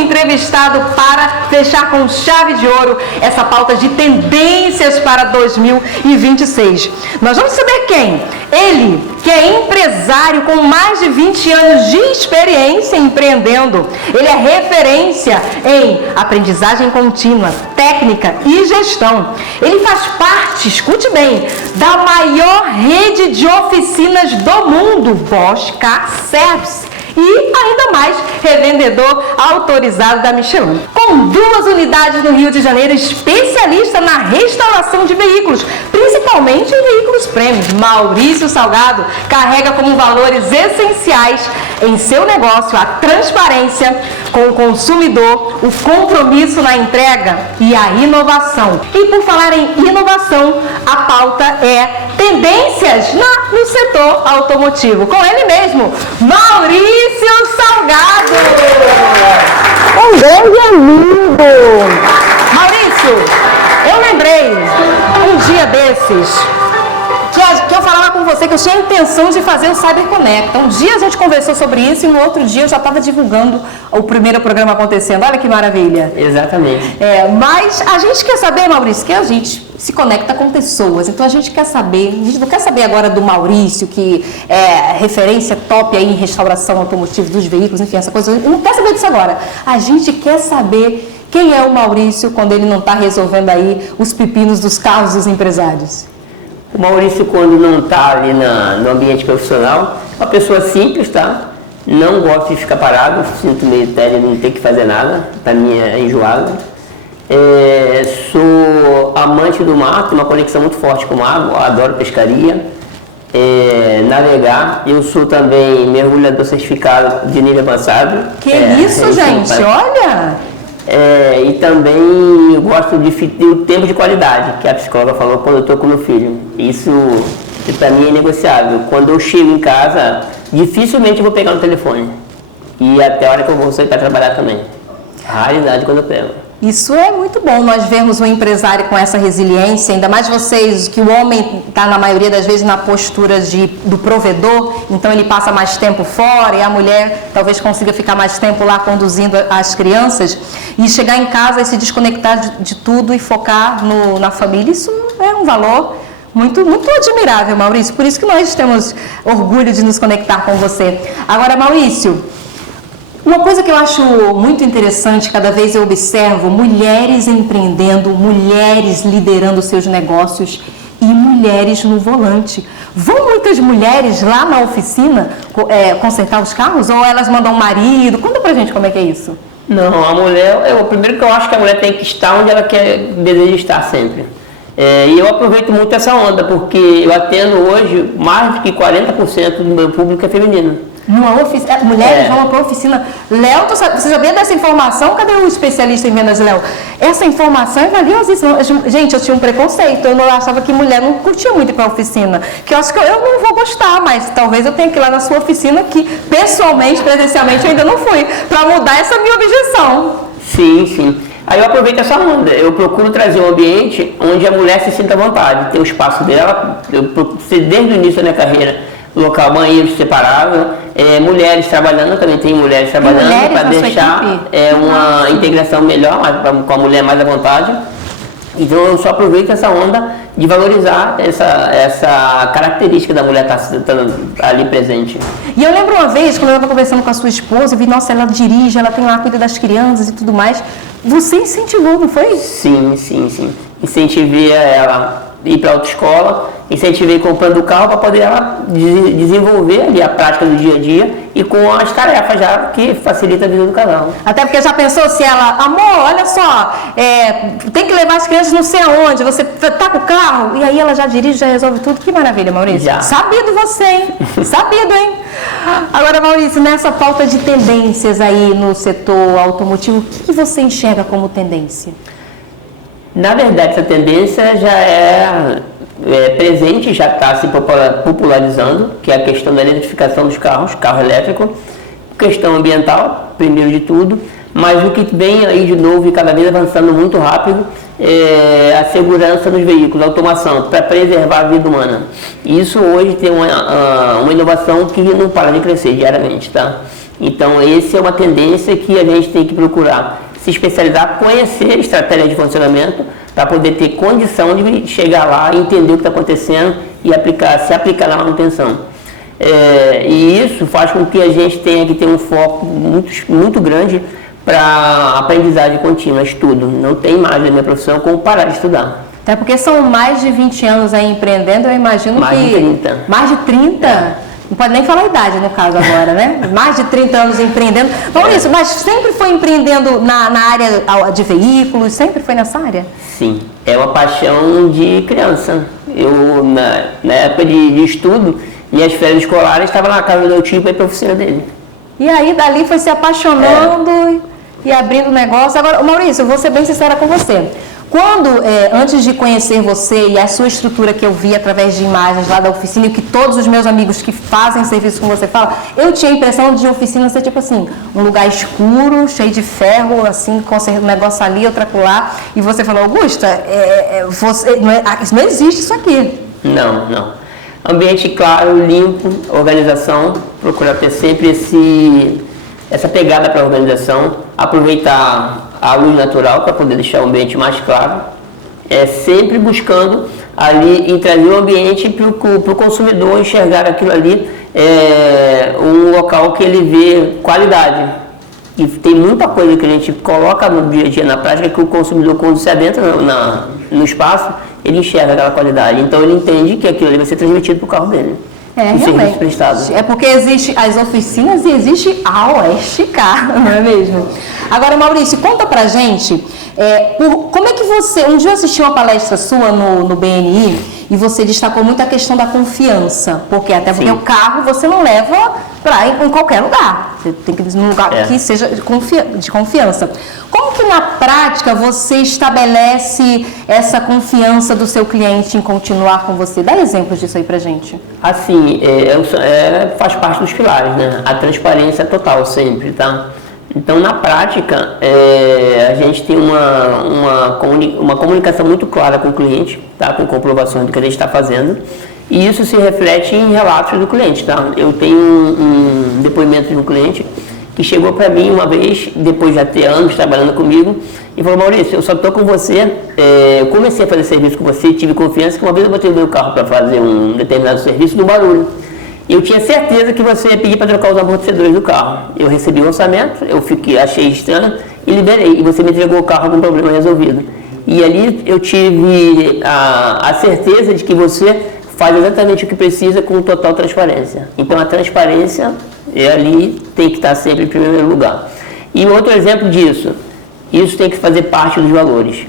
entrevistado para fechar com chave de ouro essa pauta de tendências para 2026. Nós vamos saber quem? Ele, que é empresário com mais de 20 anos de experiência empreendendo. Ele é referência em aprendizagem contínua, técnica e gestão. Ele faz parte, escute bem, da maior rede de oficinas do mundo, Bosch Car Service. E ainda mais, revendedor autorizado da Michelin. Com 2 unidades no Rio de Janeiro, especialista na restauração de veículos, principalmente em veículos prêmios. Maurício Salgado carrega como valores essenciais em seu negócio a transparência com o consumidor, o compromisso na entrega e a inovação. E por falar em inovação, a pauta é tendências no setor automotivo. Com ele mesmo, Maurício Salgado! Um grande amigo! Maurício, eu lembrei um dia desses que eu falava com você que eu tinha a intenção de fazer o CyberConecta. Um dia a gente conversou sobre isso e no outro dia eu já estava divulgando o primeiro programa acontecendo. Olha que maravilha! Exatamente. Mas a gente quer saber, Maurício, que a gente se conecta com pessoas. Então a gente quer saber, a gente não quer saber agora do Maurício, que é referência top aí em restauração automotiva dos veículos, enfim, essa coisa. Não quer saber disso agora. A gente quer saber quem é o Maurício quando ele não está resolvendo aí os pepinos dos carros dos empresários. O Maurício, quando não está ali no ambiente profissional, é uma pessoa simples, tá? Não gosto de ficar parado, sinto meio tédio, não ter que fazer nada, para mim é enjoado. Sou amante do mar, tenho uma conexão muito forte com o mar, adoro pescaria, navegar. Eu sou também mergulhador certificado de nível avançado. Que isso, gente, olha! E também eu gosto de ter o tempo de qualidade, que a psicóloga falou quando eu estou com meu filho. Isso para mim é negociável. Quando eu chego em casa, dificilmente eu vou pegar no telefone. E até a hora que eu vou sair para trabalhar também. A raridade quando eu pego. Isso é muito bom, nós vemos um empresário com essa resiliência, ainda mais vocês, que o homem está na maioria das vezes na postura do provedor, então ele passa mais tempo fora e a mulher talvez consiga ficar mais tempo lá conduzindo as crianças e chegar em casa e se desconectar de tudo e focar na família. Isso é um valor muito, muito admirável, Maurício, por isso que nós temos orgulho de nos conectar com você. Agora, Maurício, uma coisa que eu acho muito interessante, cada vez eu observo mulheres empreendendo, mulheres liderando seus negócios e mulheres no volante. Vão muitas mulheres lá na oficina consertar os carros ou elas mandam o marido? Conta pra gente como é que é isso. Não, a mulher, o primeiro que eu acho que a mulher tem que estar onde ela deseja estar sempre. E eu aproveito muito essa onda, porque eu atendo hoje mais de que 40% do meu público é feminino. Mulheres vão para a oficina. Léo, você sabia dessa informação? Cadê o especialista em vendas, Léo? Essa informação é valiosíssima. Gente, eu tinha um preconceito. Eu não achava que mulher não curtia muito ir para a oficina. Que eu acho que eu não vou gostar, mas talvez eu tenha que ir lá na sua oficina, que pessoalmente, presencialmente, eu ainda não fui, para mudar essa minha objeção. Sim. Aí eu aproveito essa onda. Eu procuro trazer um ambiente onde a mulher se sinta à vontade, ter o espaço dela. Desde o início da minha carreira, local, banheiro separado, mulheres trabalhando, também tem mulheres trabalhando para deixar uma integração melhor, com a mulher mais à vontade. Então eu só aproveito essa onda de valorizar essa característica da mulher estar ali presente. E eu lembro uma vez, quando eu estava conversando com a sua esposa, eu vi, nossa, ela dirige, ela tem lá, cuida das crianças e tudo mais. Você incentivou, não foi? Sim. Incentivei ela a ir para a autoescola, incentivei comprando o carro para poder ela desenvolver ali a prática do dia a dia e com as tarefas já que facilita a vida do casal. Até porque já pensou se ela, amor, olha só, tem que levar as crianças não sei aonde, você tá com o carro, e aí ela já dirige, já resolve tudo. Que maravilha, Maurício. Já. Sabido você, hein? Sabido, hein? Agora, Maurício, nessa pauta de tendências aí no setor automotivo, o que você enxerga como tendência? Na verdade, essa tendência já é presente, já está se popularizando, que é a questão da eletrificação dos carros, carro elétrico, questão ambiental, primeiro de tudo, mas o que vem aí de novo e cada vez avançando muito rápido é a segurança dos veículos, a automação, para preservar a vida humana. Isso hoje tem uma inovação que não para de crescer diariamente, tá? Então, essa é uma tendência que a gente tem que procurar se especializar, conhecer estratégias de funcionamento para poder ter condição de chegar lá, entender o que está acontecendo e se aplicar na manutenção. E isso faz com que a gente tenha que ter um foco muito grande para aprendizagem contínua, estudo. Não tem mais na minha profissão como parar de estudar. Até porque são mais de 20 anos aí empreendendo, eu imagino mais de 30. Mais de 30? Não pode nem falar a idade no caso agora, né? Mais de 30 anos empreendendo. Maurício, mas sempre foi empreendendo na área de veículos? Sempre foi nessa área? Sim, é uma paixão de criança. Eu, na época de estudo, minhas férias escolares, estava na casa do meu tio para ir para a oficina dele. E aí, dali foi se apaixonando e abrindo negócio. Agora, Maurício, eu vou ser bem sincera com você. Quando, antes de conhecer você e a sua estrutura que eu vi através de imagens lá da oficina, e que todos os meus amigos que fazem serviço com você falam, eu tinha a impressão de oficina ser tipo assim, um lugar escuro, cheio de ferro, assim, consertando um negócio ali, outro acolá, e você falou, Augusta, não existe isso aqui. Não. Ambiente claro, limpo, organização, procurar ter sempre essa pegada para a organização, aproveitar a luz natural para poder deixar o ambiente mais claro, sempre buscando ali em trazer o ambiente para o consumidor enxergar aquilo ali, um local que ele vê qualidade. E tem muita coisa que a gente coloca no dia a dia na prática que o consumidor, quando se adentra no espaço, ele enxerga aquela qualidade. Então ele entende que aquilo ali vai ser transmitido para o carro dele. Realmente. É porque existe as oficinas e existe a Oeste Car, não é mesmo? Agora, Maurício, conta pra gente, como é que você... Um dia eu assisti uma palestra sua no BNI e você destacou muito a questão da confiança. Porque o carro você não leva para em qualquer lugar. Você tem que ir num lugar que seja de confiança. Como que na prática você estabelece essa confiança do seu cliente em continuar com você? Dá exemplos disso aí pra gente. Assim, faz parte dos pilares, né? A transparência total sempre, tá? Então, na prática, a gente tem uma comunicação muito clara com o cliente, tá? Com comprovações do que a gente está fazendo. E isso se reflete em relatos do cliente, tá? Eu tenho um depoimento de um cliente que chegou para mim uma vez, depois de ter anos trabalhando comigo, e falou, Maurício, eu só estou com você, eu comecei a fazer serviço com você, tive confiança que uma vez eu botei o meu carro para fazer um determinado serviço no barulho. E eu tinha certeza que você ia pedir para trocar os amortecedores do carro. Eu recebi o orçamento, achei estranho e liberei. E você me entregou o carro com o problema resolvido. E ali eu tive a certeza de que você faz exatamente o que precisa com total transparência. Então a transparência ali tem que estar sempre em primeiro lugar. E um outro exemplo disso, isso tem que fazer parte dos valores.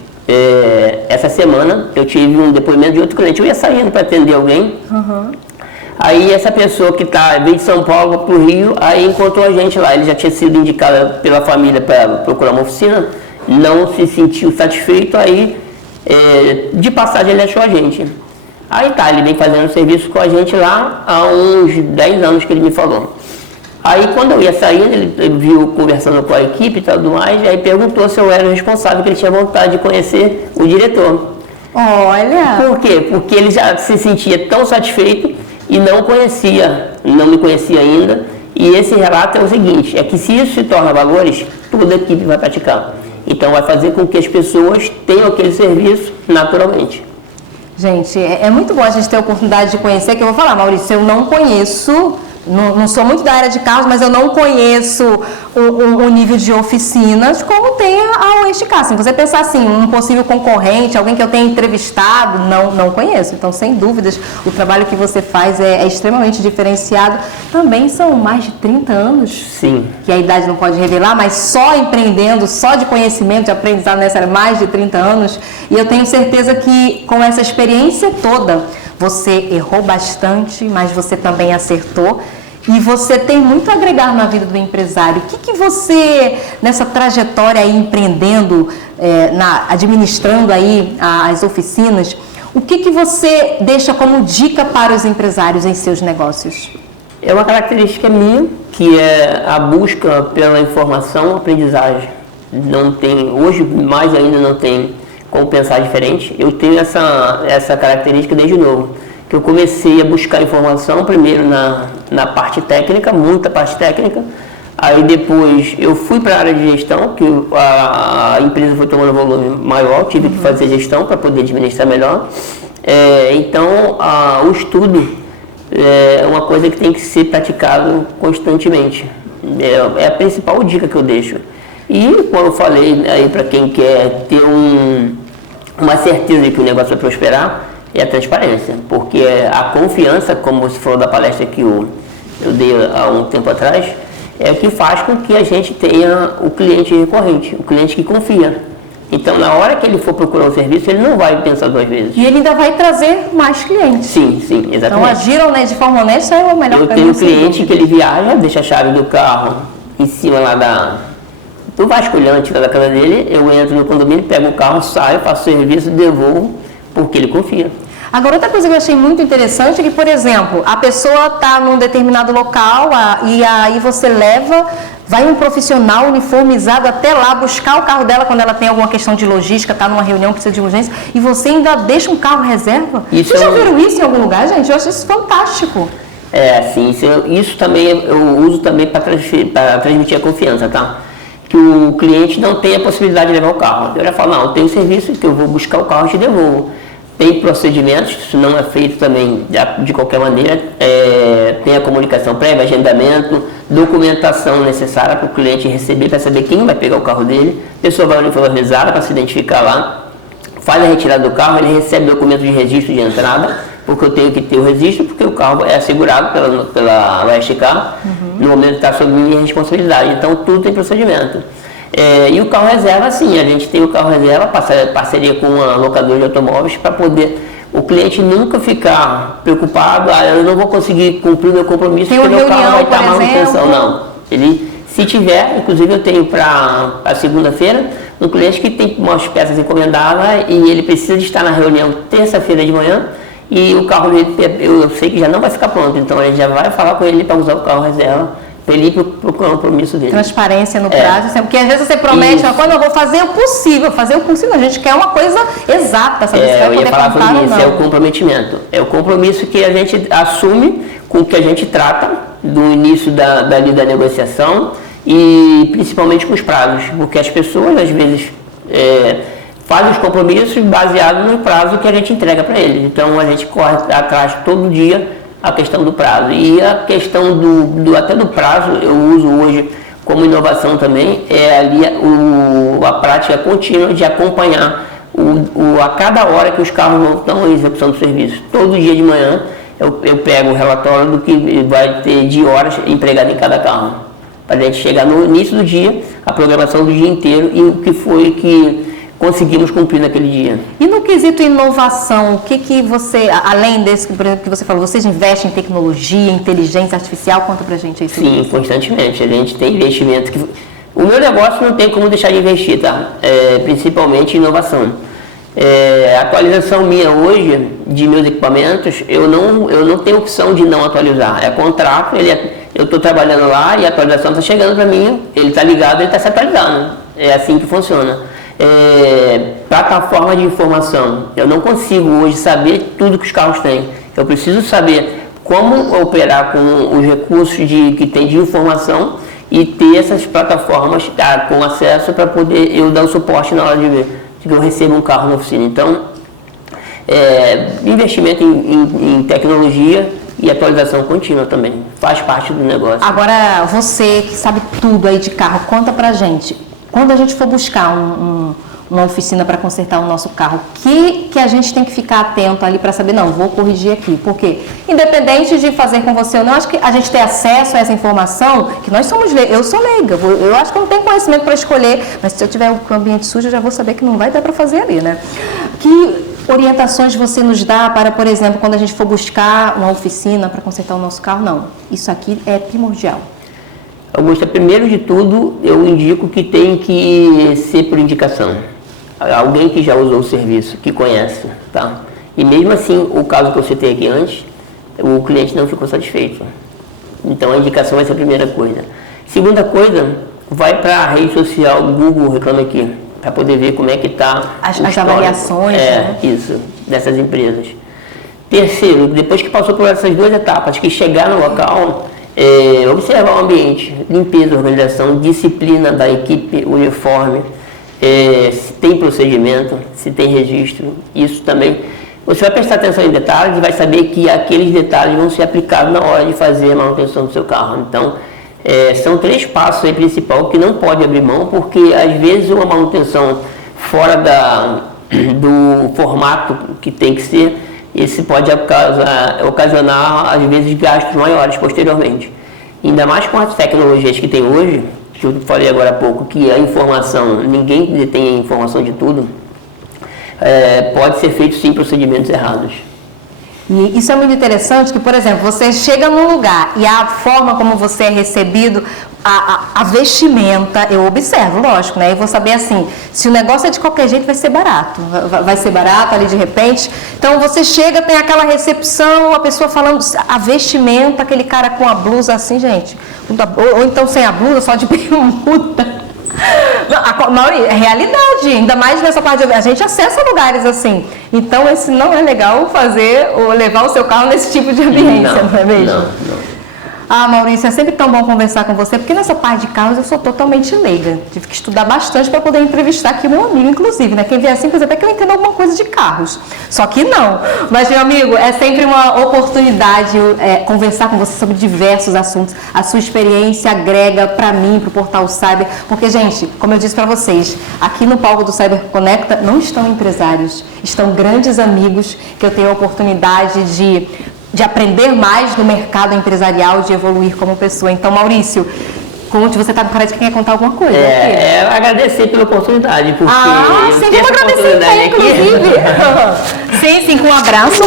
Essa semana eu tive um depoimento de outro cliente. Eu ia saindo para atender alguém. Aí essa pessoa que veio de São Paulo para o Rio, aí encontrou a gente lá. Ele já tinha sido indicado pela família para procurar uma oficina, não se sentiu satisfeito, aí de passagem ele achou a gente. Aí ele vem fazendo serviço com a gente lá há uns 10 anos que ele me falou. Aí quando eu ia saindo, ele viu conversando com a equipe e tudo mais, aí perguntou se eu era o responsável, que ele tinha vontade de conhecer o diretor. Olha! Por quê? Porque ele já se sentia tão satisfeito e não me conhecia ainda. E esse relato é o seguinte, é que se isso se torna valores, toda a equipe vai praticar. Então vai fazer com que as pessoas tenham aquele serviço naturalmente. Gente, é muito bom a gente ter a oportunidade de conhecer, que eu vou falar, Maurício, eu não conheço, não sou muito da área de carros, mas eu não conheço o nível de oficinas como tem a Oeste Car. Se você pensar assim, um possível concorrente, alguém que eu tenha entrevistado, não conheço. Então, sem dúvidas, o trabalho que você faz é extremamente diferenciado. Também são mais de 30 anos. Sim. Que a idade não pode revelar, mas só empreendendo, só de conhecimento, de aprendizado nessa área, mais de 30 anos. E eu tenho certeza que com essa experiência toda, você errou bastante, mas você também acertou. E você tem muito a agregar na vida do empresário. O que você, nessa trajetória aí, empreendendo, administrando aí as oficinas, o que você deixa como dica para os empresários em seus negócios? É uma característica minha, que é a busca pela informação, aprendizagem. Não tem, hoje mais ainda não tem como pensar diferente. Eu tenho essa característica desde novo. Que eu comecei a buscar informação primeiro na parte técnica, muita parte técnica, Aí depois eu fui para a área de gestão, que a empresa foi tomando volume maior, tive que fazer gestão para poder administrar melhor. Então, o estudo é uma coisa que tem que ser praticado constantemente. É a principal dica que eu deixo. E como eu falei aí para quem quer ter uma certeza de que o negócio vai prosperar, é a transparência. Porque a confiança, como você falou da palestra que eu dei há um tempo atrás, é o que faz com que a gente tenha o cliente recorrente, o cliente que confia. Então, na hora que ele for procurar um serviço, ele não vai pensar duas vezes. E ele ainda vai trazer mais clientes. Sim, exatamente. Então, agiram, né, de forma honesta é o melhor caminho. Eu tenho um cliente que ele viaja, deixa a chave do carro em cima lá do vasculhante da casa dele, eu entro no condomínio, pego o carro, saio, faço serviço, devolvo, porque ele confia. Agora, outra coisa que eu achei muito interessante é que, por exemplo, a pessoa está num determinado local e aí você vai um profissional uniformizado até lá buscar o carro dela quando ela tem alguma questão de logística, está numa reunião, precisa de urgência, e você ainda deixa um carro reserva. Vocês já viram isso em algum lugar, gente? Eu acho isso fantástico. Sim, isso também eu uso também para transmitir a confiança, tá? Que o cliente não tem a possibilidade de levar o carro. Eu já falo, não, eu tenho serviço que eu vou buscar o carro e te devolvo. Tem procedimentos, isso não é feito também de qualquer maneira, tem a comunicação prévia, agendamento, documentação necessária para o cliente receber, para saber quem vai pegar o carro dele, a pessoa vai uniformizada para se identificar lá, faz a retirada do carro, ele recebe documento de registro de entrada, porque eu tenho que ter o registro, porque o carro é assegurado pela Last-Car, no momento está sob minha responsabilidade, então tudo tem procedimento. E o carro reserva, sim, a gente tem o carro reserva, parceria com uma locadora de automóveis, para poder o cliente nunca ficar preocupado, eu não vou conseguir cumprir o meu compromisso, porque meu carro vai estar manutenção. Não, se tiver, inclusive eu tenho para a segunda-feira, um cliente que tem umas peças encomendadas e ele precisa de estar na reunião terça-feira de manhã, e o carro dele, eu sei que já não vai ficar pronto, então a gente já vai falar com ele para usar o carro reserva, para ele procurar o compromisso dele. Transparência no prazo, porque às vezes você promete, quando eu vou fazer o possível, a gente quer uma coisa exata, sabe? Eu ia falar sobre isso, é o comprometimento. É o compromisso que a gente assume com o que a gente trata do início da negociação e principalmente com os prazos, porque as pessoas às vezes fazem os compromissos baseados no prazo que a gente entrega para eles. Então a gente corre atrás todo dia a questão do prazo. E a questão até do prazo, eu uso hoje como inovação também, a prática contínua de acompanhar a cada hora que os carros não estão em execução do serviço. Todo dia de manhã eu pego o relatório do que vai ter de horas empregado em cada carro, para a gente chegar no início do dia, a programação do dia inteiro e o que foi que conseguimos cumprir naquele dia. E no quesito inovação, o que você, além desse, por exemplo, que você falou, vocês investem em tecnologia, inteligência artificial? Conta pra gente aí. Sim, constantemente. A gente tem investimento. O meu negócio não tem como deixar de investir, tá? Principalmente em inovação. A atualização minha hoje de meus equipamentos, eu não tenho opção de não atualizar. É contrato, eu estou trabalhando lá e a atualização está chegando para mim, ele está ligado, ele está se atualizando. É assim que funciona. Plataforma de informação. Eu não consigo hoje saber tudo que os carros têm. Eu preciso saber como operar com os recursos que tem de informação e ter essas plataformas com acesso para poder eu dar o suporte na hora de que eu recebo um carro na oficina. Então, investimento em tecnologia e atualização contínua também. Faz parte do negócio. Agora, você que sabe tudo aí de carro, conta pra gente. Quando a gente for buscar uma oficina para consertar o nosso carro, o que a gente tem que ficar atento ali para saber, não, vou corrigir aqui, porque independente de fazer com você ou não, acho que a gente ter acesso a essa informação, que nós somos eu sou leiga, eu acho que eu não tenho conhecimento para escolher, mas se eu tiver o ambiente sujo, eu já vou saber que não vai dar para fazer ali, né? Que orientações você nos dá para, por exemplo, quando a gente for buscar uma oficina para consertar o nosso carro? Não, isso aqui é primordial. Augusta, primeiro de tudo, eu indico que tem que ser por indicação. Alguém que já usou o serviço, que conhece, tá? E mesmo assim, o caso que eu citei aqui antes, o cliente não ficou satisfeito. Então, a indicação vai ser a primeira coisa. Segunda coisa, vai para a rede social Google Reclame Aqui, para poder ver como é que está as avaliações, né? Isso, dessas empresas. Terceiro, depois que passou por essas duas etapas, que chegar no local, Observar o ambiente, limpeza, organização, disciplina da equipe, uniforme, se tem procedimento, se tem registro, isso também. Você vai prestar atenção em detalhes e vai saber que aqueles detalhes vão ser aplicados na hora de fazer a manutenção do seu carro. Então, são 3 passos aí principais que não pode abrir mão, porque às vezes uma manutenção fora do formato que tem que ser, esse pode ocasionar, às vezes, gastos maiores posteriormente. Ainda mais com as tecnologias que tem hoje, que eu falei agora há pouco, que a informação, ninguém detém a informação de tudo, pode ser feito sim procedimentos errados. E isso é muito interessante, que, por exemplo, você chega num lugar e a forma como você é recebido, a vestimenta, eu observo, lógico, né? E vou saber assim, se o negócio é de qualquer jeito, vai ser barato. Vai ser barato ali de repente. Então você chega, tem aquela recepção, a pessoa falando, a vestimenta, aquele cara com a blusa assim, gente. Ou então sem a blusa, só de bermuda. É realidade, ainda mais nessa parte a gente acessa lugares assim, então esse não é legal fazer ou levar o seu carro nesse tipo de ambiência, não é mesmo? Não. Ah, Maurício, é sempre tão bom conversar com você, porque nessa parte de carros eu sou totalmente leiga. Tive que estudar bastante para poder entrevistar aqui o meu amigo, inclusive, né? Quem vier assim, até que eu entendo alguma coisa de carros. Só que não. Mas, meu amigo, é sempre uma oportunidade conversar com você sobre diversos assuntos. A sua experiência agrega para mim, para o Portal Cyber, porque, gente, como eu disse para vocês, aqui no palco do Cyber Conecta não estão empresários, estão grandes amigos que eu tenho a oportunidade de aprender mais no mercado empresarial, de evoluir como pessoa. Então, Maurício, conte, você está com cara de quem quer contar alguma coisa. Agradecer pela oportunidade, porque sim, vamos agradecer então, inclusive. sim, com um abraço,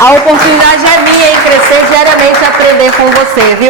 A oportunidade é minha em crescer diariamente e aprender com você, viu?